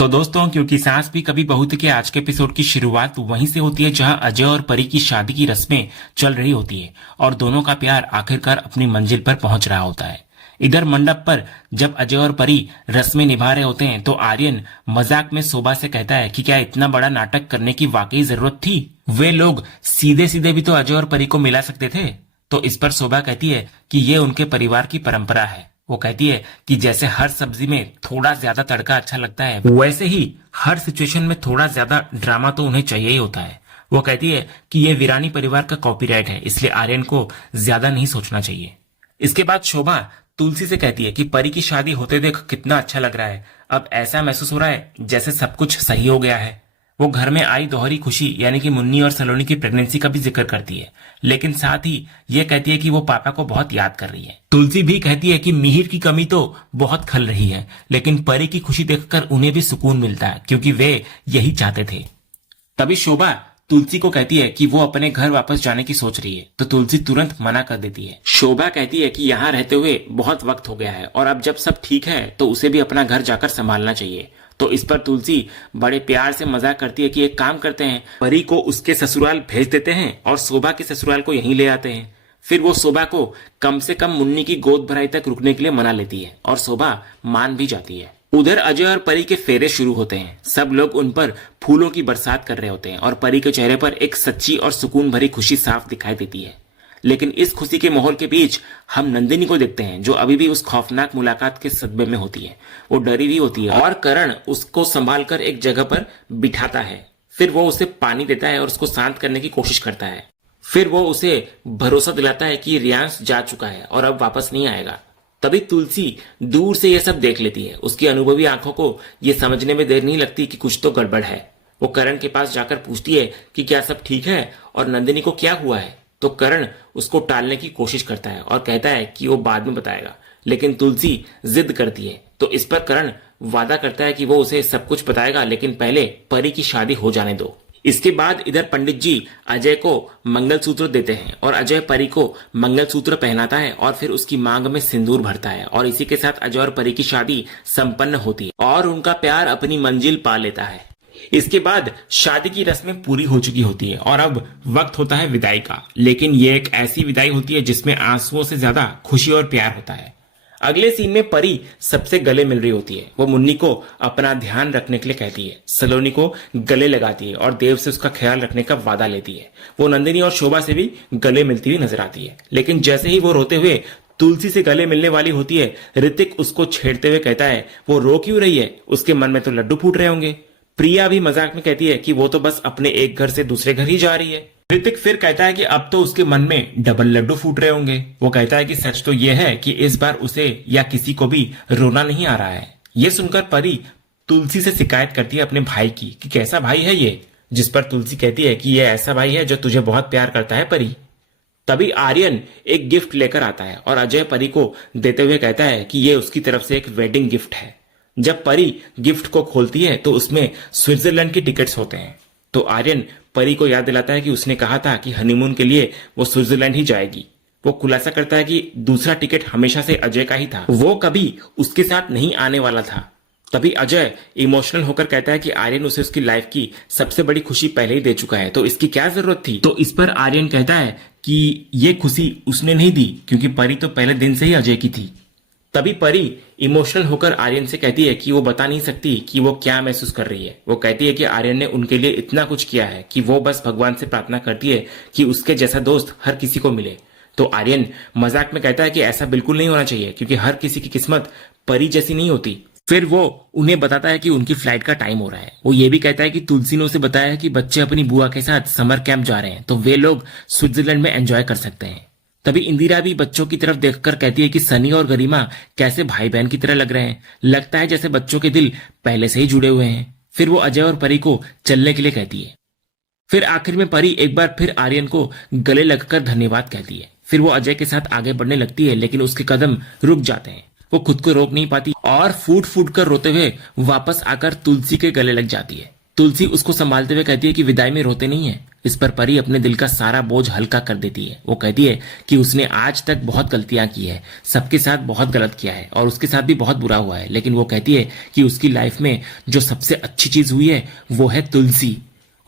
तो दोस्तों, क्योंकि सास भी कभी बहू थी के आज के एपिसोड की शुरुआत वहीं से होती है जहां अजय और परी की शादी की रस्में चल रही होती है और दोनों का प्यार आखिरकार अपनी मंजिल पर पहुंच रहा होता है। इधर मंडप पर जब अजय और परी रस्में निभा रहे होते हैं तो आर्यन मजाक में शोभा से कहता है कि क्या इतना बड़ा नाटक करने की वाकई जरूरत थी। वे लोग सीधे सीधे भी तो अजय और परी को मिला सकते थे। तो इस पर शोभा कहती है कि ये उनके परिवार की परंपरा है। वो कहती है कि जैसे हर सब्जी में थोड़ा ज्यादा तड़का अच्छा लगता है, वैसे ही हर सिचुएशन में थोड़ा ज्यादा ड्रामा तो उन्हें चाहिए ही होता है। वो कहती है कि ये वीरानी परिवार का कॉपीराइट है, इसलिए आर्यन को ज्यादा नहीं सोचना चाहिए। इसके बाद शोभा तुलसी से कहती है कि परी की शादी होते देख कितना अच्छा लग रहा है। अब ऐसा महसूस हो रहा है जैसे सब कुछ सही हो गया है। वो घर में आई दोहरी खुशी यानी कि मुन्नी और सलोनी की प्रेगनेंसी का भी जिक्र करती है, लेकिन साथ ही ये कहती है कि वो पापा को बहुत याद कर रही है। तुलसी भी कहती है कि मिहिर की कमी तो बहुत खल रही है, लेकिन परी की खुशी देखकर उन्हें भी सुकून मिलता है क्योंकि वे यही चाहते थे। तभी शोभा तुलसी को कहती है कि वो अपने घर वापस जाने की सोच रही है, तो तुलसी तुरंत मना कर देती है। शोभा कहती है कि यहाँ रहते हुए बहुत वक्त हो गया है और अब जब सब ठीक है तो उसे भी अपना घर जाकर संभालना चाहिए। तो इस पर तुलसी बड़े प्यार से मजाक करती है कि एक काम करते हैं, परी को उसके ससुराल भेज देते हैं और शोभा के ससुराल को यहीं ले आते हैं। फिर वो शोभा को कम से कम मुन्नी की गोद भराई तक रुकने के लिए मना लेती है और शोभा मान भी जाती है। उधर अजय और परी के फेरे शुरू होते हैं। सब लोग उन पर फूलों की बरसात कर रहे होते हैं और परी के चेहरे पर एक सच्ची और सुकून भरी खुशी साफ दिखाई देती है। लेकिन इस खुशी के माहौल के बीच हम नंदिनी को देखते हैं जो अभी भी उस खौफनाक मुलाकात के सदमे में होती है। वो डरी हुई होती है और करण उसको संभाल कर एक जगह पर बिठाता है। फिर वो उसे पानी देता है और उसको शांत करने की कोशिश करता है। फिर वो उसे भरोसा दिलाता है कि रियांश जा चुका है और अब वापस नहीं आएगा। तभी तुलसी दूर से यह सब देख लेती है। उसकी अनुभवी आंखों को यह समझने में देर नहीं लगती कि कुछ तो गड़बड़ है। वो करण के पास जाकर पूछती है कि क्या सब ठीक है और नंदिनी को क्या हुआ है। तो करण उसको टालने की कोशिश करता है और कहता है कि वो बाद में बताएगा, लेकिन तुलसी जिद करती है। तो इस पर करण वादा करता है कि वो उसे सब कुछ बताएगा, लेकिन पहले परी की शादी हो जाने दो। इसके बाद इधर पंडित जी अजय को मंगलसूत्र देते हैं और अजय परी को मंगलसूत्र पहनाता है और फिर उसकी मांग में सिंदूर भरता है और इसी के साथ अजय और परी की शादी संपन्न होती है और उनका प्यार अपनी मंजिल पा लेता है। इसके बाद शादी की रस्में पूरी हो चुकी होती है और अब वक्त होता है विदाई का। लेकिन ये एक ऐसी विदाई होती है जिसमें आंसुओं से ज्यादा खुशी और प्यार होता है। अगले सीन में परी सबसे गले मिल रही होती है। वो मुन्नी को अपना ध्यान रखने के लिए कहती है, सलोनी को गले लगाती है और देव से उसका ख्याल रखने का वादा लेती है। वो नंदिनी और शोभा से भी गले मिलती हुई नजर आती है। लेकिन जैसे ही वो रोते हुए तुलसी से गले मिलने वाली होती है, ऋतिक उसको छेड़ते हुए कहता है वो रो क्यों रही है, उसके मन में तो लड्डू फूट रहे होंगे। प्रिया भी मजाक में कहती है कि वो तो बस अपने एक घर से दूसरे घर ही जा रही है। ऋतिक फिर कहता है कि अब तो उसके मन में डबल लड्डू फूट रहे होंगे। वो कहता है कि सच तो यह है कि इस बार उसे या किसी को भी रोना नहीं आ रहा है। ये सुनकर परी तुलसी से शिकायत करती है अपने भाई की कि कैसा भाई है ये, जिस पर तुलसी कहती है कि यह ऐसा भाई है जो तुझे बहुत प्यार करता है परी। तभी आर्यन एक गिफ्ट लेकर आता है और अजय परी को देते हुए कहता है कि यह उसकी तरफ से एक वेडिंग गिफ्ट है। जब परी गिफ्ट को खोलती है तो उसमें स्विट्जरलैंड की टिकट्स होते हैं। तो आर्यन परी को याद दिलाता है कि उसने कहा था कि हनीमून के लिए वो स्विट्जरलैंड ही जाएगी। वो खुलासा करता है कि दूसरा टिकट हमेशा से अजय का ही था, वो कभी उसके साथ नहीं आने वाला था। तभी अजय इमोशनल होकर कहता है कि आर्यन उसे उसकी लाइफ की सबसे बड़ी खुशी पहले ही दे चुका है, तो इसकी क्या जरूरत थी। तो इस पर आर्यन कहता है कि ये खुशी उसने नहीं दी क्योंकि परी तो पहले दिन से ही अजय की थी। तभी परी इमोशनल होकर आर्यन से कहती है कि वो बता नहीं सकती कि वो क्या महसूस कर रही है। वो कहती है कि आर्यन ने उनके लिए इतना कुछ किया है कि वो बस भगवान से प्रार्थना करती है कि उसके जैसा दोस्त हर किसी को मिले। तो आर्यन मजाक में कहता है कि ऐसा बिल्कुल नहीं होना चाहिए क्योंकि हर किसी की किस्मत परी जैसी नहीं होती। फिर वो उन्हें बताता है कि उनकी फ्लाइट का टाइम हो रहा है। वो ये भी कहता है कि तुलसी ने उसे बताया है कि बच्चे अपनी बुआ के साथ समर कैंप जा रहे हैं, तो वे लोग स्विट्जरलैंड में एंजॉय कर सकते हैं। तभी इंदिरा भी बच्चों की तरफ देखकर कहती है कि सनी और गरिमा कैसे भाई बहन की तरह लग रहे हैं, लगता है जैसे बच्चों के दिल पहले से ही जुड़े हुए हैं। फिर वो अजय और परी को चलने के लिए कहती है। फिर आखिर में परी एक बार फिर आर्यन को गले लगकर धन्यवाद कहती है। फिर वो अजय के साथ आगे बढ़ने लगती है, लेकिन उसके कदम रुक जाते हैं। वो खुद को रोक नहीं पाती और फूट फूट कर रोते हुए वापस आकर तुलसी के गले लग जाती है। तुलसी उसको संभालते हुए कहती है कि विदाई में रोते नहीं है। इस पर परी अपने दिल का सारा बोझ हल्का कर देती है। वो कहती है कि उसने आज तक बहुत गलतियां की है, सबके साथ बहुत गलत किया है और उसके साथ भी बहुत बुरा हुआ है, लेकिन वो कहती है कि उसकी लाइफ में जो सबसे अच्छी चीज हुई है वो है तुलसी।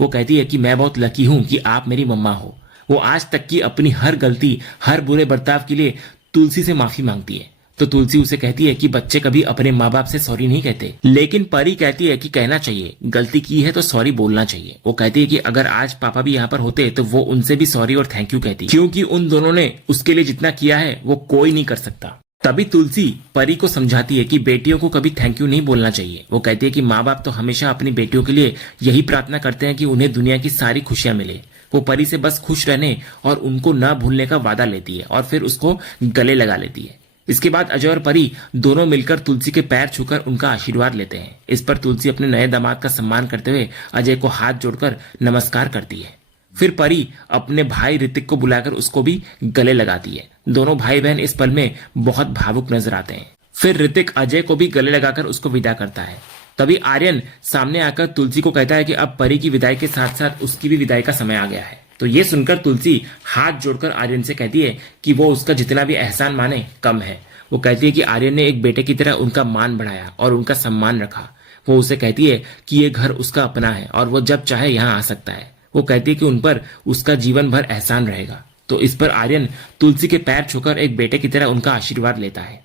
वो कहती है कि मैं बहुत लकी हूं कि आप मेरी मम्मा हो। वो आज तक की अपनी हर गलती, हर बुरे बर्ताव के लिए तुलसी से माफी मांगती है। तो तुलसी उसे कहती है कि बच्चे कभी अपने माँ बाप से सॉरी नहीं कहते, लेकिन परी कहती है कि कहना चाहिए, गलती की है तो सॉरी बोलना चाहिए। वो कहती है कि अगर आज पापा भी यहाँ पर होते तो वो उनसे भी सॉरी और थैंक यू कहती, क्योंकि उन दोनों ने उसके लिए जितना किया है वो कोई नहीं कर सकता। तभी तुलसी परी को समझाती है कि बेटियों को कभी थैंक यू नहीं बोलना चाहिए। वो कहती है कि माँ बाप तो हमेशा अपनी बेटियों के लिए यही प्रार्थना करते हैं कि उन्हें दुनिया की सारी खुशियां मिले। वो परी से बस खुश रहने और उनको न भूलने का वादा लेती है और फिर उसको गले लगा लेती है। इसके बाद अजय और परी दोनों मिलकर तुलसी के पैर छूकर उनका आशीर्वाद लेते हैं। इस पर तुलसी अपने नए दामाद का सम्मान करते हुए अजय को हाथ जोड़कर नमस्कार करती है। फिर परी अपने भाई ऋतिक को बुलाकर उसको भी गले लगाती है। दोनों भाई बहन इस पल में बहुत भावुक नजर आते हैं। फिर ऋतिक अजय को भी गले लगाकर उसको विदा करता है। तभी आर्यन सामने आकर तुलसी को कहता है कि अब परी की विदाई के साथ साथ उसकी भी विदाई का समय आ गया है। तो ये सुनकर तुलसी हाथ जोड़कर आर्यन से कहती है कि वो उसका जितना भी एहसान माने कम है। वो कहती है कि आर्यन ने एक बेटे की तरह उनका मान बढ़ाया और उनका सम्मान रखा। वो उसे कहती है कि ये घर उसका अपना है और वो जब चाहे यहाँ आ सकता है। वो कहती है कि उन पर उसका जीवन भर एहसान रहेगा। तो इस पर आर्यन तुलसी के पैर छूकर एक बेटे की तरह उनका आशीर्वाद लेता है।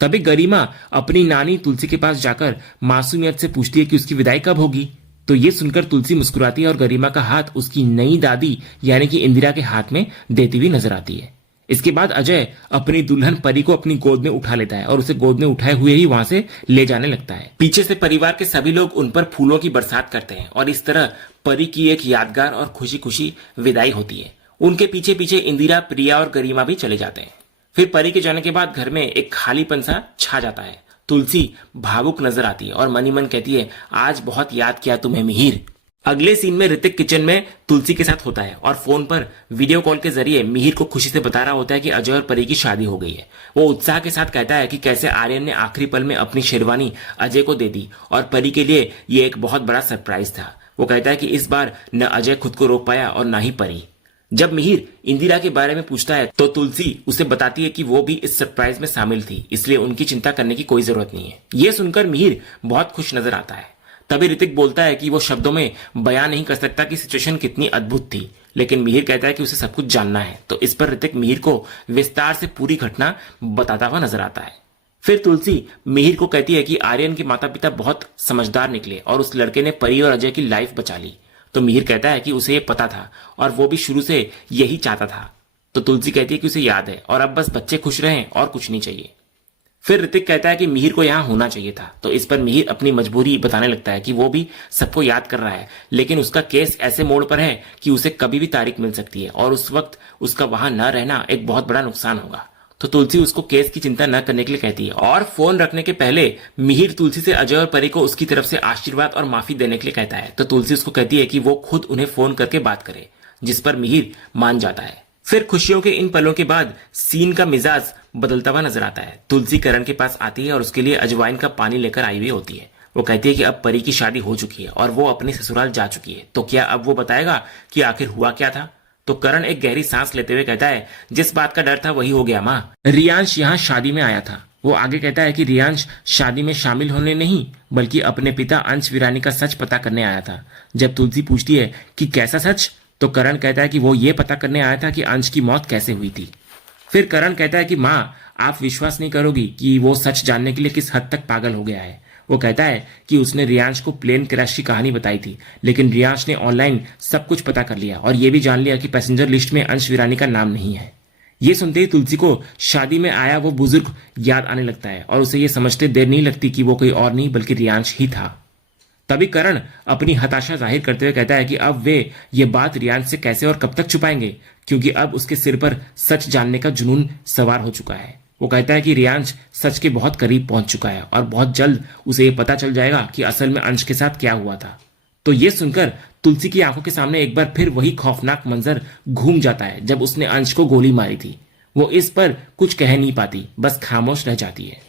तभी गरिमा अपनी नानी तुलसी के पास जाकर मासूमियत से पूछती है कि उसकी विदाई कब होगी। तो ये सुनकर तुलसी मुस्कुराती है और गरिमा का हाथ उसकी नई दादी यानी कि इंदिरा के हाथ में देती हुई नजर आती है। इसके बाद अजय अपनी दुल्हन परी को अपनी गोद में उठा लेता है और उसे गोद में उठाए हुए ही वहां से ले जाने लगता है। पीछे से परिवार के सभी लोग उन पर फूलों की बरसात करते हैं और इस तरह परी की एक यादगार और खुशी खुशी विदाई होती है। उनके पीछे पीछे इंदिरा, प्रिया और गरिमा भी चले जाते हैं। फिर परी के जाने के बाद घर में एक खालीपन सा छा जाता है। तुलसी भावुक नजर आती है और मनी मन कहती है, आज बहुत याद किया तुम्हें मिहिर। अगले सीन में ऋतिक किचन में तुलसी के साथ होता है और फोन पर वीडियो कॉल के जरिए मिहिर को खुशी से बता रहा होता है कि अजय और परी की शादी हो गई है। वो उत्साह के साथ कहता है कि कैसे आर्यन ने आखिरी पल में अपनी शेरवानी अजय को दे दी और परी के लिए ये एक बहुत बड़ा सरप्राइज था। वो कहता है कि इस बार न अजय खुद को रोक पाया और न ही परी। जब मिहिर इंदिरा के बारे में पूछता है तो तुलसी उसे बताती है कि वो भी इस सरप्राइज में शामिल थी, इसलिए उनकी चिंता करने की कोई जरूरत नहीं है। ये सुनकर मिहिर बहुत खुश नजर आता है। तभी ऋतिक बोलता है कि वो शब्दों में बयान नहीं कर सकता कि सिचुएशन कितनी अद्भुत थी, लेकिन मिहिर कहता है कि उसे सब कुछ जानना है। तो इस पर ऋतिक मिहिर को विस्तार से पूरी घटना बताता हुआ नजर आता है। फिर तुलसी मिहिर को कहती है कि आर्यन के माता पिता बहुत समझदार निकले और उस लड़के ने परी और अजय की लाइफ बचा ली। तो मिहिर कहता है कि उसे ये पता था और वो भी शुरू से यही चाहता था। तो तुलसी कहती है कि उसे याद है और अब बस बच्चे खुश रहें और कुछ नहीं चाहिए। फिर ऋतिक कहता है कि मिहिर को यहाँ होना चाहिए था। तो इस पर मिहिर अपनी मजबूरी बताने लगता है कि वो भी सबको याद कर रहा है, लेकिन उसका केस ऐसे मोड़ पर है कि उसे कभी भी तारीख मिल सकती है और उस वक्त उसका वहां न रहना एक बहुत बड़ा नुकसान होगा। तो तुलसी उसको केस की चिंता न करने के लिए कहती है और फोन रखने के पहले मिहिर तुलसी से अजय और परी को उसकी तरफ से आशीर्वाद और माफी देने के लिए कहता है। तो तुलसी उसको कहती है कि वो खुद उन्हें फोन करके बात करे, जिस पर मिहिर मान जाता है। फिर खुशियों के इन पलों के बाद सीन का मिजाज बदलता हुआ नजर आता है। तुलसी करण के पास आती है और उसके लिए अजवाइन का पानी लेकर आई हुई होती है। वो कहती है कि अब परी की शादी हो चुकी है और वो अपने ससुराल जा चुकी है, तो क्या अब वो बताएगा कि आखिर हुआ क्या था। तो करण एक गहरी सांस लेते हुए कहता है, जिस बात का डर था वही हो गया माँ। रियांश यहाँ शादी में आया था। वो आगे कहता है कि रियांश शादी में शामिल होने नहीं बल्कि अपने पिता अंश वीरानी का सच पता करने आया था। जब तुलसी पूछती है कि कैसा सच, तो करण कहता है कि वो ये पता करने आया था कि अंश की मौत कैसे हुई थी। फिर करण कहता है कि माँ, आप विश्वास नहीं करोगी कि वो सच जानने के लिए किस हद तक पागल हो गया है। वो कहता है कि उसने रियांश को प्लेन क्रैश की कहानी बताई थी, लेकिन रियांश ने ऑनलाइन सब कुछ पता कर लिया और ये भी जान लिया कि पैसेंजर लिस्ट में अंश वीरानी का नाम नहीं है। ये सुनते ही तुलसी को शादी में आया वो बुजुर्ग याद आने लगता है और उसे ये समझते देर नहीं लगती कि वो कोई और नहीं बल्कि रियांश ही था। तभी करण अपनी हताशा जाहिर करते हुए कहता है कि अब वे ये बात रियांश से कैसे और कब तक छुपाएंगे, क्योंकि अब उसके सिर पर सच जानने का जुनून सवार हो चुका है। वो कहता है कि रियांश सच के बहुत करीब पहुंच चुका है और बहुत जल्द उसे ये पता चल जाएगा कि असल में अंश के साथ क्या हुआ था। तो ये सुनकर तुलसी की आंखों के सामने एक बार फिर वही खौफनाक मंजर घूम जाता है जब उसने अंश को गोली मारी थी। वो इस पर कुछ कह नहीं पाती, बस खामोश रह जाती है।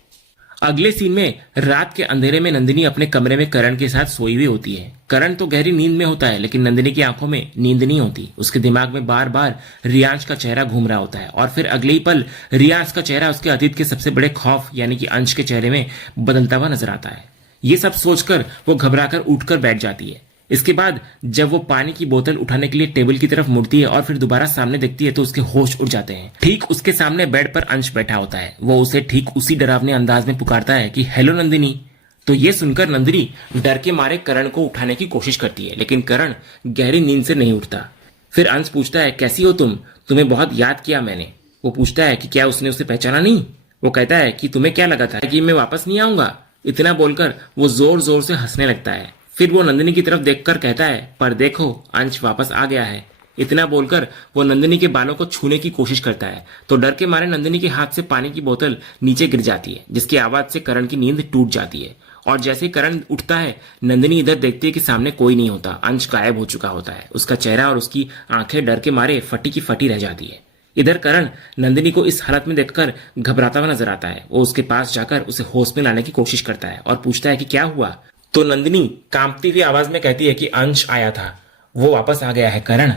अगले सीन में रात के अंधेरे में नंदिनी अपने कमरे में करण के साथ सोई हुई होती है। करण तो गहरी नींद में होता है, लेकिन नंदिनी की आंखों में नींद नहीं होती। उसके दिमाग में बार बार रियांश का चेहरा घूम रहा होता है और फिर अगले ही पल रियांश का चेहरा उसके अतीत के सबसे बड़े खौफ यानी कि अंश के चेहरे में बदलता हुआ नजर आता है। ये सब सोचकर वो घबराकर उठकर बैठ जाती है। इसके बाद जब वो पानी की बोतल उठाने के लिए टेबल की तरफ मुड़ती है और फिर दोबारा सामने देखती है तो उसके होश उड़ जाते हैं। ठीक उसके सामने बेड पर अंश बैठा होता है। वो उसे ठीक उसी डरावने अंदाज में पुकारता है कि हेलो नंदिनी। तो ये सुनकर नंदिनी डर के मारे करण को उठाने की कोशिश करती है, लेकिन करण गहरी नींद से नहीं उठता। फिर अंश पूछता है कैसी हो तुम, तुम्हें बहुत याद किया मैंने। वो पूछता है कि क्या उसने उसे पहचाना नहीं। वो कहता है कि तुम्हें क्या लगा था कि मैं वापस नहीं आऊंगा। इतना बोलकर वो जोर जोर से हंसने लगता है। फिर वो नंदिनी की तरफ देखकर कहता है पर देखो अंश वापस आ गया है। इतना बोलकर वो नंदिनी के बालों को छूने की कोशिश करता है तो डर के मारे नंदिनी के हाथ से पानी की बोतल नीचे गिर जाती है, जिसकी आवाज से करण की नींद टूट जाती है। और जैसे ही करण उठता है नंदिनी इधर देखती है कि सामने कोई नहीं होता। अंश गायब हो चुका होता है। उसका चेहरा और उसकी आंखें डर के मारे फटी की फटी रह जाती है। इधर करण नंदिनी को इस हालत में देखकर घबराता हुआ नजर आता है। वो उसके पास जाकर उसे होश में लाने की कोशिश करता है और पूछता है कि क्या हुआ। तो नंदिनी कांपती हुई आवाज में कहती है कि अंश आया था, वो वापस आ गया है करण।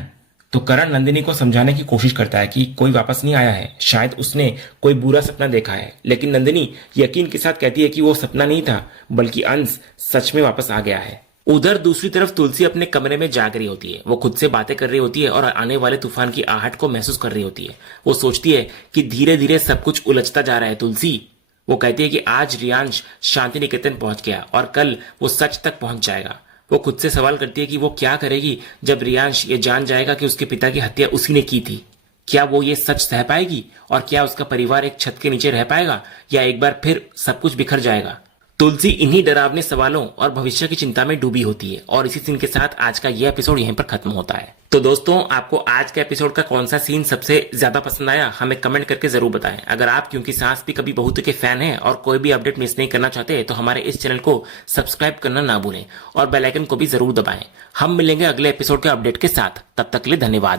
तो करण नंदिनी को समझाने की कोशिश करता है कि कोई वापस नहीं आया है, शायद उसने कोई बुरा सपना देखा है। लेकिन नंदिनी यकीन के साथ कहती है कि वो सपना नहीं था, बल्कि अंश सच में वापस आ गया है। उधर दूसरी तरफ तुलसी अपने कमरे में जाग रही होती है। वो खुद से बातें कर रही होती है और आने वाले तूफान की आहट को महसूस कर रही होती है। वो सोचती है कि धीरे धीरे सब कुछ उलझता जा रहा है तुलसी। वो कहती है कि आज रियांश शांति निकेतन पहुंच गया और कल वो सच तक पहुंच जाएगा। वो खुद से सवाल करती है कि वो क्या करेगी जब रियांश ये जान जाएगा कि उसके पिता की हत्या उसी ने की थी। क्या वो ये सच सह पाएगी और क्या उसका परिवार एक छत के नीचे रह पाएगा या एक बार फिर सब कुछ बिखर जाएगा। तुलसी इन्हीं डरावने सवालों और भविष्य की चिंता में डूबी होती है और इसी सीन के साथ आज का यह एपिसोड यहीं पर खत्म होता है। तो दोस्तों आपको आज के एपिसोड का कौन सा सीन सबसे ज्यादा पसंद आया हमें कमेंट करके जरूर बताएं। अगर आप क्योंकि सास भी कभी बहू के फैन हैं और कोई भी अपडेट मिस नहीं करना चाहते तो हमारे इस चैनल को सब्सक्राइब करना ना भूलें और बेल आइकन को भी जरूर दबाएं। हम मिलेंगे अगले एपिसोड के अपडेट के साथ, तब तक के लिए धन्यवाद।